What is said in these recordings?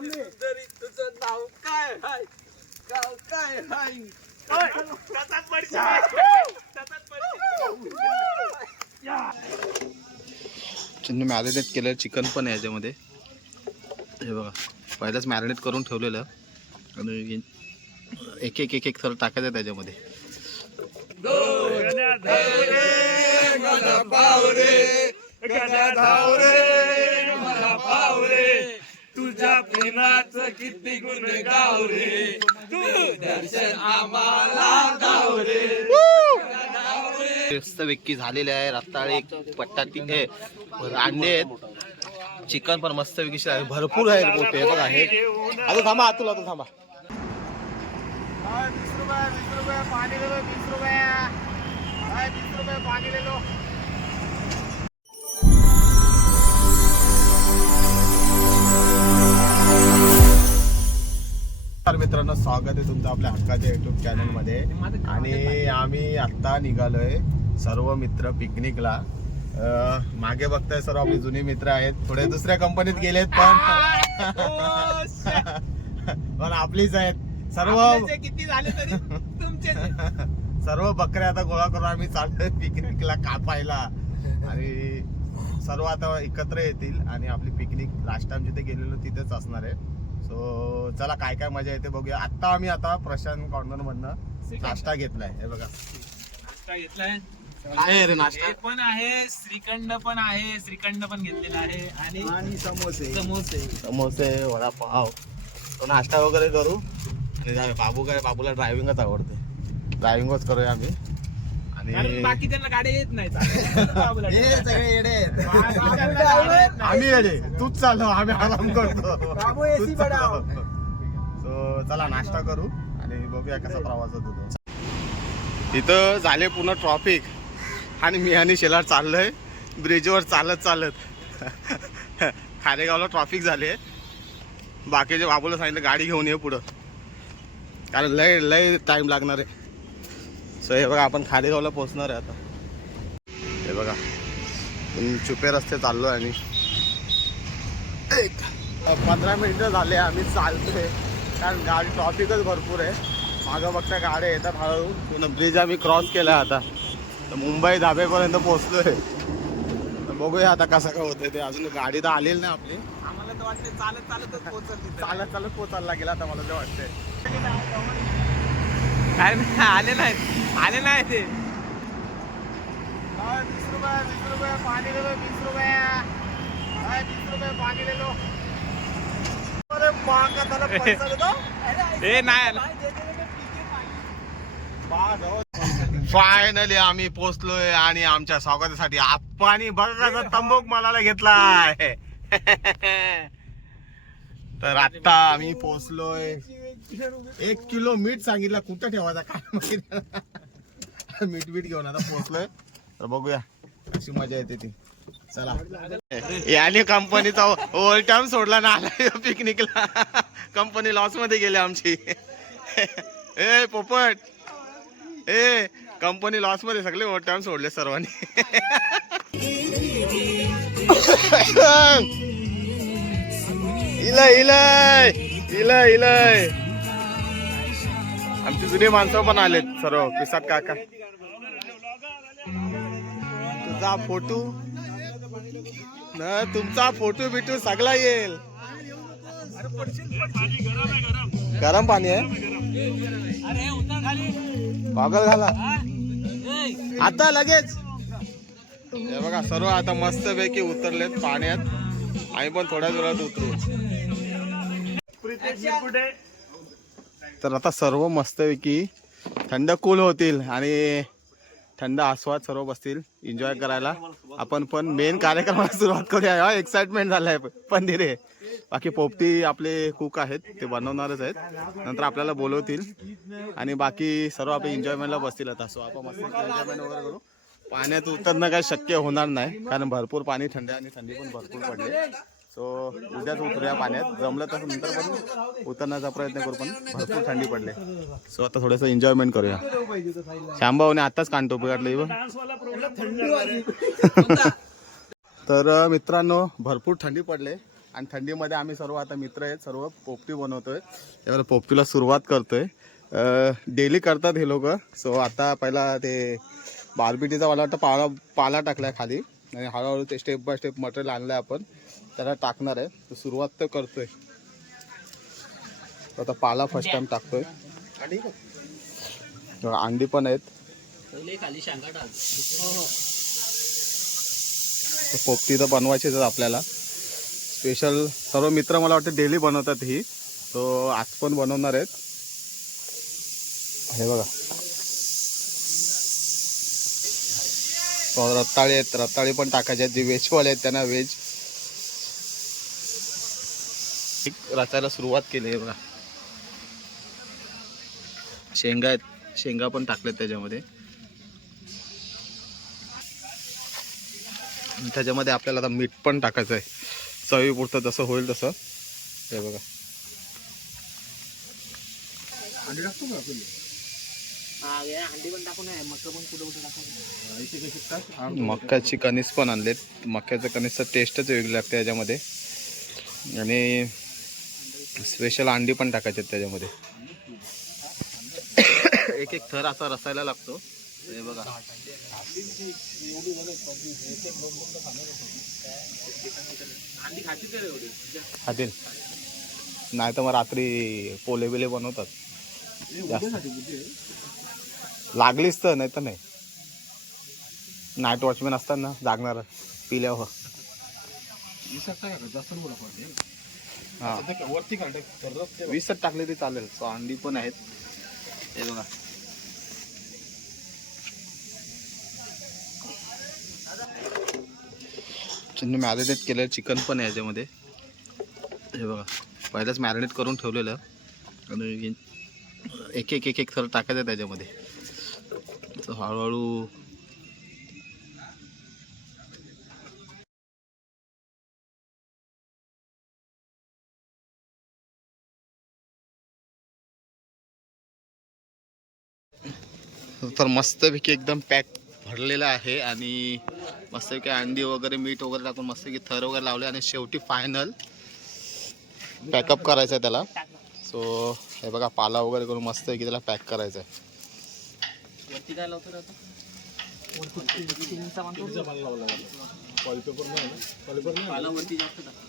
सुंदरी तुझं नाव काय हाय, गाव काय हाय? चिन्ह मॅरिनेट केलं चिकन पण आहे याच्यामध्ये. हे बघा पहिलाच मॅरिनेट करून ठेवलेलं आणि एक एक एक एक थर टाकायचं त्याच्यामध्ये. तुझ्या प्रेमाचं किती गुण गाव रे, तू दर्शन आम्हाला गाव रे. मस्त विक्की झालेले आहे. रताळे पट्टाटी आहे, अंडे आहेत, चिकन पण मस्त विक्की आहे. भरपूर आहे मोठे बघा. हे आता थांबा आतुला तो थांबा. 20 रुपये पाणी ले लो, 20 रुपये 20 रुपये पाणी ले लो. मित्रांनो स्वागत आहे तुमचं आपल्या हक्काच्या युट्यूब चॅनल मध्ये. आणि आम्ही आता निघालोय सर्व मित्र पिकनिकला. मागे बघताय सर्व आपले जुने मित्र आहेत, थोडे दुसऱ्या कंपनीत गेलेत पण आपलीच आहेत सर्व. किती झाले तरी तुमचे सर्व बकऱ्या आता गोळा करून आम्ही चाललोय पिकनिकला कापायला. आणि सर्व आता एकत्र येतील आणि आपली पिकनिक लास्ट टाइम जिथे गेलेलो तिथेच असणार आहे. सो चला काय काय मजा येते बघूया. आता प्रशांत कॉर्नर मधनं नाश्ता घेतलाय. हे बघा नाश्ता घेतलाय. काय रे नाश्ता पण आहे, श्रीखंड पण आहे, श्रीखंड पण घेतलेला आहे आणि समोसे समोसे वडापाव. तो नाश्ता वगैरे करू. बाबूला ड्रायव्हिंगच आवडते, ड्रायव्हिंगच करूया आम्ही. आणि बाकी त्यांना गाडी येत नाही. आम्ही येडे, तूच चालव, आम्ही आराम करतो. सो चला नाश्ता करू आणि बघूया कसा प्रवास होतो तो. इथं झाले पुन्हा ट्रॉफिक आणि मी आणि शेलार चाललोय ब्रिजवर चालत खारेगावला ट्रॉफिक झाले. बाकीचे बाबूला सांगितलं गाडी घेऊन ये पुढं, कारण लय टाइम लागणार आहे. सो हे बघा आपण खारेगावला पोहोचणार आहे आता. हे बघा चुपे रस्ते चाललो आहे आणि 15 मिनिटं झाले आम्ही चालतोय, कारण गाडी ट्रॉफिकच भरपूर आहे. मागं बघता गाड्या येतात हळूहळू. ब्रिज आम्ही क्रॉस केला आता, तर मुंबई धाब्यापर्यंत पोहोचलोय. तर बघूया आता कसं काय होतंय ते. अजून गाडी तर आलेली नाही आपली. आम्हाला तर वाटतं चालत पोहोचल. चालत पोचायला लागेल आता मला ते वाटतंय. आले नाही ते. 20 रुपये पाणी ले लो, 20 रुपये 20 रुपये पाणी ले लो. अरे मांगा त्याला पैसा देतो. ए नाही फायनली आम्ही पोहोचलोय आणि आमच्या स्वागतासाठी आप्पानी बघा कसा तंबूक मलाला घेतलाय. तर आता आम्ही पोहोचलोय. 1 किलो मीठ सांगितलं, कुठं ठेवायचा काय माहिती. मीठ घेऊन आता पोहोचलोय. तर बघूया कशी मजा येते ती. चला याने कंपनीचा ओव्हर टाइम सोडला ना आला पिकनिकला. कंपनी लॉस मध्ये गेली आमची. ए पोपट, ए कंपनी लॉस मध्ये सगळे ओव्हर टाइम सोडले सर्वांनी. इलय आमची जुनी माणसं पण आलेत सर्व. पिसाद काका, तुझा फोटो न तुमचा फोटो बिटू सगळा येईल. गरम पाणी आहे, पागल झाला आता लगेच. हे बघा सर्व आता मस्त पैकी उतरलेत पाण्यात. आम्ही पण थोड्या वेळात उतरू. तर आता सर्व मस्तपैकी थंड कूल होतील आणि थंड आस्वाद सर्व बसतील एन्जॉय करायला. आपण पण मेन कार्यक्रमाला सुरुवात करूया. एक्साइटमेंट झालाय पंदिरे. बाकी पोपटी आपले कुक आहेत, ते बनवणारच आहेत. नंतर आपल्याला बोलवतील आणि बाकी सर्व आपले एन्जॉयमेंटला बसतील. आता सो आपण मस्त एन्जॉयमेंट वगैरे करू. पाण्यात उतरणं काही शक्य होणार नाही, कारण भरपूर पाणी थंड आणि थंडी पण भरपूर पडली. सो उद्याच उतरूया पाण्यात. जमलं तर नंतर पण उतरण्याचा प्रयत्न करू, पण भरपूर थंडी पडले. सो आता थोडंसं एन्जॉयमेंट करूया. श्यामभाऊने आताच कानटोपी काढलं. तर मित्रांनो भरपूर थंडी पडले आणि थंडीमध्ये आम्ही सर्व आता मित्र आहेत, सर्व पोपटी बनवतोय. त्यावेळेला पोपटीला सुरुवात करतोय. डेली करतात हे लोक. सो आता पहिला ते बारबीटीचा मला वाटतं पाला टाकलाय खाली आणि हळूहळू ते स्टेप बाय स्टेप मटेरियल आणलंय आपण, त्याला टाकणार आहे. तर सुरुवात तर करतोय आता. पाला फर्स्ट टाइम टाकतोय. अंडी पण आहेत. पोपटी तर बनवायचीच आपल्याला स्पेशल. सर्व मित्र मला वाटतं डेली बनवतात ही, तो आज पण बनवणार आहेत. हे बघा रताळे आहेत, रताळे पण टाकायचे आहेत. जे व्हेजवाले आहेत त्यांना व्हेज रचायला सुरुवात केली आहे बघा. शेंगा आहेत, शेंगा पण टाकलेत त्याच्यामध्ये. त्याच्यामध्ये आपल्याला आता मीठ पण टाकायचं आहे चवीपुरतं, जसं होईल तसं. हे बघा अंडी टाकतो का आपण? मक्याची कणीस पण आणलेत. मक्याचं कणीसचं टेस्टच वेगळी लागते याच्यामध्ये. आणि स्पेशल अंडी पण टाकायचे त्याच्यामध्ये. एक एक थर असा रसायला लागतो. हे बघा खातील नाही तर मग रात्री पोले बिले बनवतात. लागलीच तर, नाही तर नाही. नाईट वॉचमॅन असतात ना जागणार पिल्यावर. हा वरती 20 टाकले ते चालेल. सो अंडी पण आहेत. हे बघा मॅरिनेट केलेलं चिकन पण आहे याच्यामध्ये. हे बघा पहिल्याच मॅरिनेट करून ठेवलेलं आणि एक एक एक एक थर टाकायचं त्याच्यामध्ये. तर हळूहळू तर मस्तपैकी एकदम पॅक भरलेलं आहे. आणि मस्तपैकी अंडी वगैरे मीठ वगैरे टाकून मस्तपैकी थर वगैरे लावले. आणि शेवटी फायनल पॅकअप करायचं आहे त्याला. सो हे बघा पाला वगैरे करून मस्तपैकी त्याला पॅक करायचं आहे.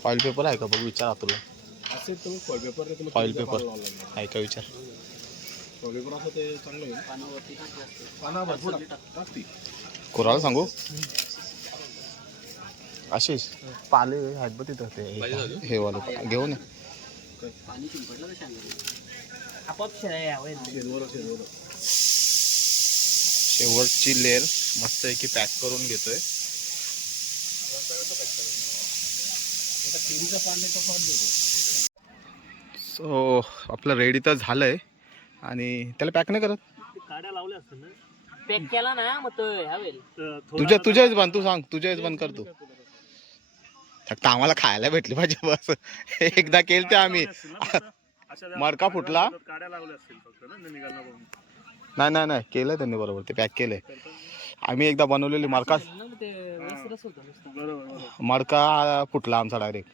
फॉईल पेपर आहे का बघ, विचार तुला. फॉईल पेपर आहे का विचार. कोणाला सांगू आशिष पाले आहेत बघ तिथं ते हे वाले घेऊन शेवटची लेअर मस्त आहे की पॅक करून घेतोय. सो आपलं रेडी तर झालंय. आणि त्याला पॅक नाही करत. काड्या लावल्या असतील ना, पॅक केला ना मग तो ह्यावेल तुझ्याच बन, तू सांग तुझ्याच बंद कर तू. फक्त आम्हाला खायला भेटली पाहिजे बस. एकदा केलं ते आम्ही मडका फुटला. काड्या लावल्या असतील फक्त ना निघाला बघून. नाही नाही नाही केलं त्यांनी बरोबर, ते पॅक केलंय. आम्ही एकदा बनवलेली मडका मडका फुटला आमचा डायरेक्ट.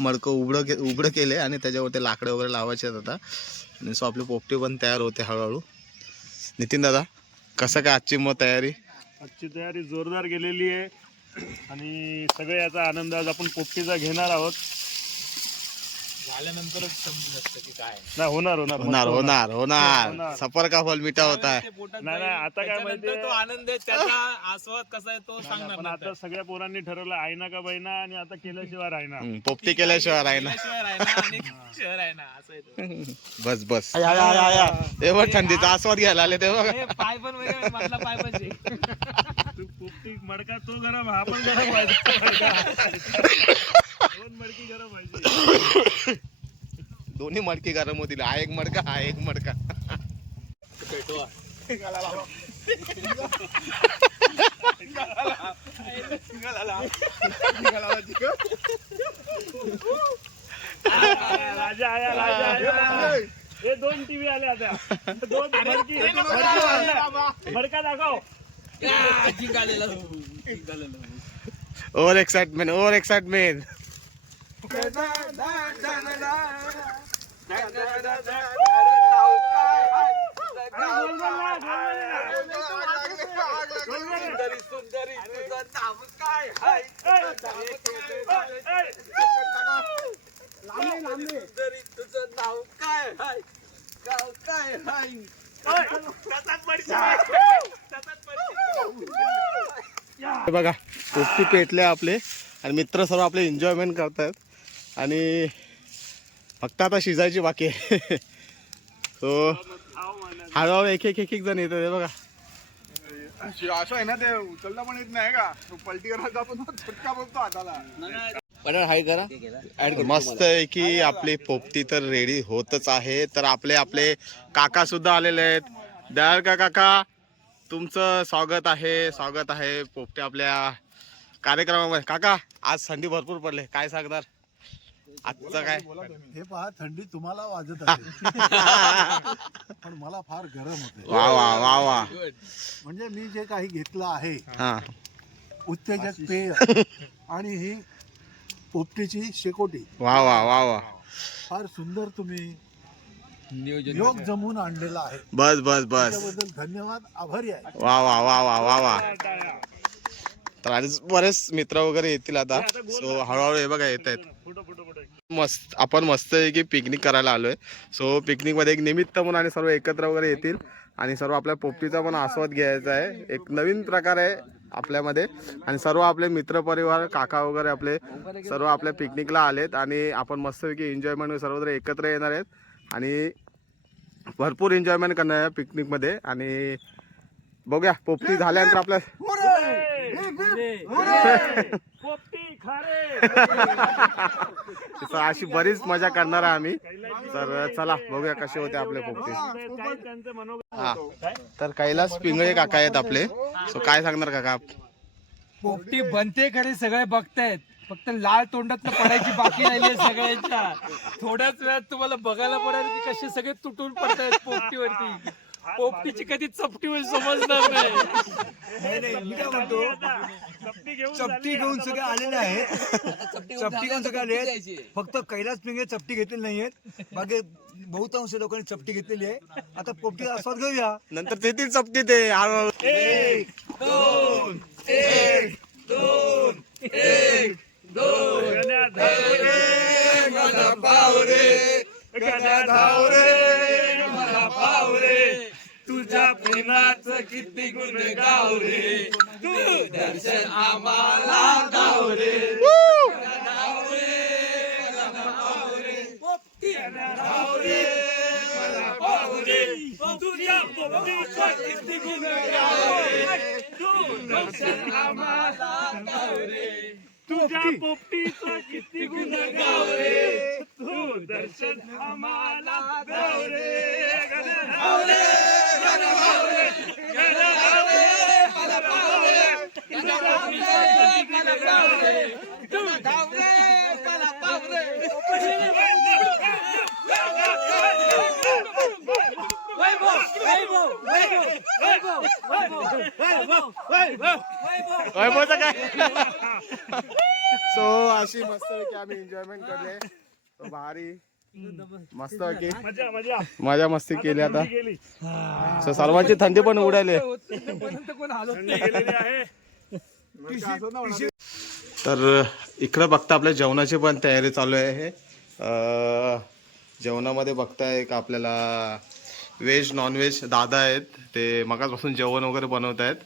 मडकं उघडं केले आणि त्याच्यावर ते लाकडे वगैरे लावायचे आहेत आता. आणि सो आपली पोपटी पण तयार होते हळूहळू. नितीन दादा कसं काय आजची मग तयारी? आजची तयारी जोरदार गेलेली आहे. आणि सगळे याचा आनंद आज आपण पोपटीचा घेणार आहोत. झाल्यानंतरच समजून असतं की काय नाही. होणार होणार होणार होणार होणार सफर का फल मिठा होता है. नाही नाही आता काय माहिती तो आनंद आहे त्याचा आस्वाद कसा आहे तो सांगणार. पण आता सगळ्या पोरांनी ठरवलं आईना का बहिणा. आणि आता केल्याशिवाय राहिना. पोपटी केल्याशिवाय राहिना. शहर आहे ना असं आहे. बस बस तेव्हा थंडीचा आस्वाद घ्यायला आले तेव्हा. पाय पण म्हटला पाय पण तू पोपटी मडका तो गरम हा पण गरम व्हायचा. दोन मडकी गरम व्हायची. दोन्ही मडकी गरम होतील. हा एक मडका हा एक मडका. राजा आया राजा आया. हे 2 टीव्ही आले आता. 2 मडकी मडका दाखव. Over excitement over excitement. हे बघा पोपटी पेटले आपले आणि मित्र सर्व आपले एन्जॉयमेंट करतात आणि फक्त आता शिजायची बाकी आहे. सो हळूहळू एक एक एक एक जण येतात. हे बघा असं आहे ना ते उचलता पण येत नाही का तो पलटी करायचा आपण फटका बघतो हाताला. मस्त आहे की आपली पोपटी तर रेडी होतच आहे. तर आपले आपले काका सुद्धा आलेले आहेत. द्याल का काका, तुमचं स्वागत आहे पोपटी आपल्या कार्यक्रमामध्ये. काका आज थंडी भरपूर पडले, काय सांगणार आजचं काय? हे पहा, थंडी तुम्हाला वाजत असेल पण मला फार गरम होते. वा वा वा वा. म्हणजे मी जे काही घेतलं आहे हा उत्तेजक पेय आणि ही पोपटीची शेकोटी वा वा वा वा. फार सुंदर तुम्ही योग जमून आणलेला आहे. बस बस बस. त्याबद्दल धन्यवाद, आभारी आहे. वा वा वा वा वा वा. तर आज बरेच मित्र वगैरे येतील आता. सो हळूहळू हे बघा येत आहेत. मस्त आपण मस्त की पिकनिक करायला आलोय. सो पिकनिक मध्ये एक निमित्त म्हणून आणि सर्व एकत्र वगैरे येतील आणि सर्व आपल्या पोपटीचा पण आस्वाद घ्यायचा आहे. एक नवीन प्रकार आहे आपल्यामध्ये आणि सर्व आपले मित्र परिवार काका वगैरे आपले सर्व आपल्या पिकनिकला आलेत आणि आपण मस्तपैकी एन्जॉयमेंट सर्वत्र एकत्र येणार आहेत आणि भरपूर एन्जॉयमेंट करणार आहे पिकनिकमध्ये. आणि बघूया पोपटी झाल्यानंतर आपल्या अशी बरीच मजा करणार आहे आम्ही. तर चला बघूया कसे होते आपले पोपटी. हा तर कैलास पिंगळे काका आहेत आपले. सो काय सांगणार काका? पोपटी बनते खरे सगळे बघतायत, फक्त लाल तोंडात पडायची बाकी राहिली आहे सगळ्यांच्या. थोड्याच वेळात तुम्हाला बघायला पडेल की कसे सगळे तुटून पडतायत पोपटीवरती. पोपटीची कधी चपटी होईल समजणार नाही. मी काय म्हणतो, चपटी घेऊन सगळे आलेले आहेत. चपटी घेऊन सगळे आले आहेत. फक्त कैलास पिंगे चपटी घेतलेली नाहीयेत, बाकी बहुतांश लोकांनी चपटी घेतलेली आहे. आता पोपटीचा आस्वाद घेऊया. नंतर तेथील चपटी ते हळूहळू. तुझ्या प्रेमाचं किती गुण गाव रे, तू दर्शन आम्हाला गाव रे. तुझ्या पोपटीचं किती गुण गाव रे, तू दर्शन आम्हाला गाव रे. तुझ्या पोपटीचं किती गुण गाव रे, तू दर्शन आम्हाला गाव रे. गाव रे, गाव रे, गाव रे, मला गाव रे. तुझ्या पोपटीचं किती गुण गाव रे, तू गाव रे, मला गाव रे. वैभवचं काय? सो अशी मस्त की आम्ही एन्जॉयमेंट करले. So, भारी मस्त की मजा मस्ती केली आता. सो सर्वांची थंडी पण उडाली. तर इकडं बघता आपल्या जेवणाची पण तयारी चालू आहे. जेवणामध्ये बघताय का आपल्याला व्हेज नॉन व्हेज दादा आहेत, ते मगाचपासून जेवण वगैरे बनवत आहेत.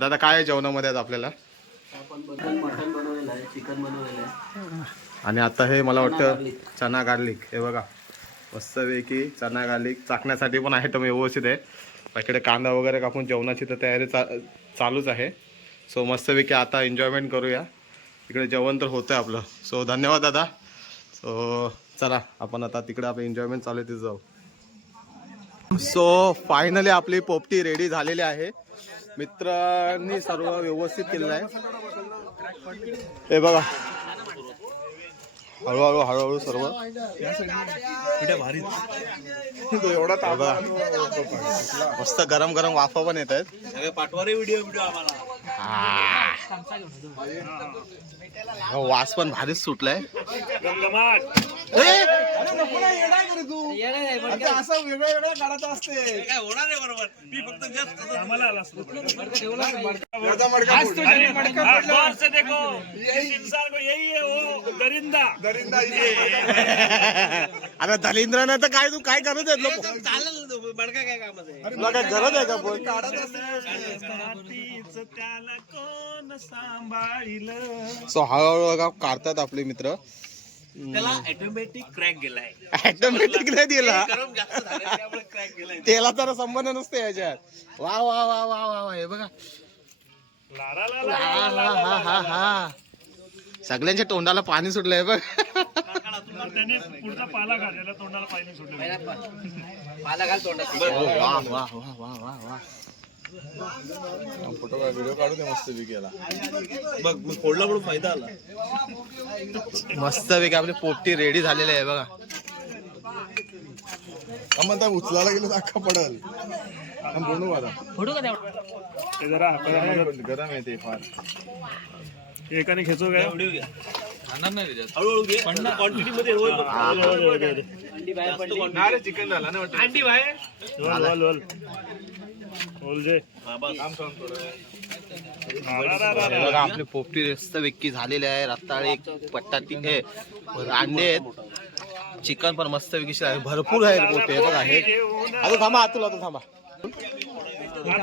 दादा काय जेवणामध्ये आहेत आपल्याला? मटन बनवलेलं आहे, चिकन बनवलेलं आहे आणि आता हे मला वाटतं चना गार्लिक. हे बघा मस्तपैकी चना गार्लिक चाकण्यासाठी पण आयटम व्यवस्थित आहे. इकडे कांदा वगैरे कापून जेवणाची तर तयारी चालूच आहे. सो मस्तपैकी आता एन्जॉयमेंट करूया. इकडे जेवण तर होतं आपलं. सो धन्यवाद दादा. सो चला आपण आता तिकडे आपलं एन्जॉयमेंट चालू आहे तिथे जाऊ. सो फायनली आपली पोपटी रेडी झालेली आहे. मित्रांनी सर्व व्यवस्थित केलेलं आहे. हे बघा हळूहळू हळूहळू सर्व एवढा ताबा मस्त गरम गरम वाफा पण येत आहेत. पाठवा रे व्हिडिओ आम्हाला. वास पण भारीच सुटलाय. गमगमाट. असं वेगळं वेगळं काढायचं असते. आम्हाला आला असतो. आज तो जरी मडका हाँ, पडला. गौर से देखो इस इंसान को यही है वो दरिंदा. अरे दलिंद्राने तर काय तू काय करत आहेत लोक? तुला काय गरज आहे का पण? तीच त्याला कोण सांभाळील. सो हळूहळू बघा काढतात आपले मित्र. त्याला ऑटोमॅटिक क्रॅक गेलाय. ऑटोमॅटिक नाही दिला, गरम जास्त झालं त्यामुळे क्रॅक गेलाय. त्याला तर संबंध नसते याच्यात. वा वा वा वा वा वा, हे बघा. ला ला ला हा ला हा हा हा हा. सगळ्यांच्या तोंडाला पाणी सुटलंय बघ. त्याने पुढचा पाला घातलेला तोंडाला पाणी सुटलं. पाला घाल तोंडात. वा वा वा वा वा वा. फोटो व्हिडिओ काढू दे मस्त गेला. बघ मी फोडला म्हणून फायदा आला. मस्त पैकी आपली पोपटी रेडी झालेली आहे बघा. म्हणता उचलायला गेलो अख्खा पडल. बनवू आता. ते जरा हाताला गरम आहे ते फार. एकाने खेचो काय. हळूहळू घे. क्वांटिटी मध्ये चिकन झाला ना वाटतं. अंडी बाहेर. रोल रोल जे हे बघा आपली पोपटी मस्त पैकी झालेली आहे. रताळे, बटाटी, हे अंडे आहेत, चिकन पण मस्त पैकी आहे. भरपूर आहे पोपटी. हे बघा हे. आता थांबा अतुल, आता थांबा.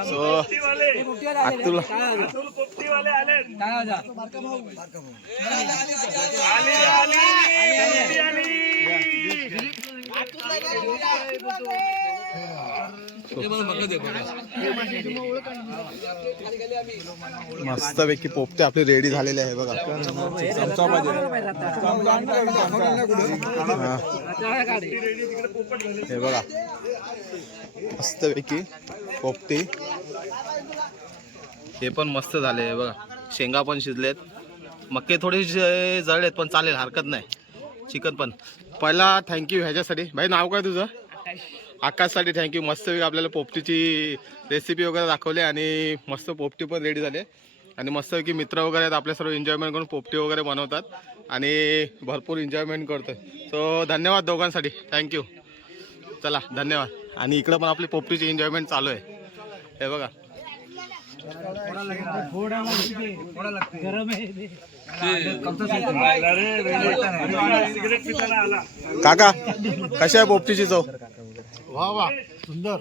सो अतुल पोपटीवाले आले. मस्त पैकी पोपटी आपली रेडी झालेली आहे बघा. हे बघा मस्त पैकी पोपटी. हे पण मस्त झाले आहे बघा. शेंगा पण शिजलेत. मक्के थोडे जळलेत पण चालेल, हरकत नाही. चिकन पण. पहिला थँक्यू ह्याच्यासाठी. भाई नाव काय तुझं? आकाशसाठी थँक्यू. मस्त आपल्याला पोपटीची रेसिपी वगैरे दाखवली आणि मस्त पोपटी पण रेडी झाले. आणि मस्तपैकी मित्र वगैरे आहेत आपले, सर्व एन्जॉयमेंट करून पोपटी वगैरे बनवतात आणि भरपूर एन्जॉयमेंट करतोय. सो धन्यवाद दोघांसाठी, थँक्यू. चला धन्यवाद. आणि इकडं पण आपली पोपटीची एन्जॉयमेंट चालू आहे. हे बघा सिगरेट पिताना आला. काका कशी आहे पोपटीची चव? वा वा सुंदर.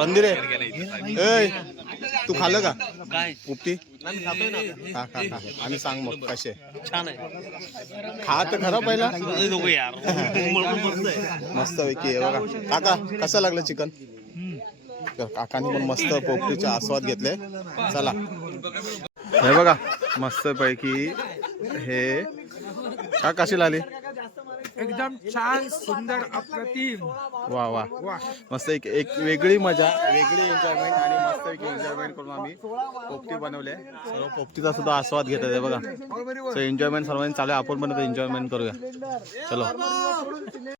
रणदिरे ए तू खाल्लं का पोपटी? खा खा खा आणि सांग मग कशी आहे. छान आहे. खा तर खरं पहिला. नको यार. मस्त पैकी आहे बघा. काका कसं लागलं चिकन? काकांनी पण मस्त पोपटीचे आस्वाद घेतले. चला हे बघा मस्त पैकी हे का कशी लागली? एकदम छान, सुंदर, अप्रतिम. वा वा मस्त एक वेगळी मजा, वेगळी एन्जॉयमेंट आणि मस्त पैकी एन्जॉयमेंट करून आम्ही पोपटी बनवले. सर्व पोपटीचा सुद्धा आस्वाद घेतात हे बघा. सो एन्जॉयमेंट सर्वांनी चालू आहे. आपण पण एन्जॉयमेंट करूया. चलो.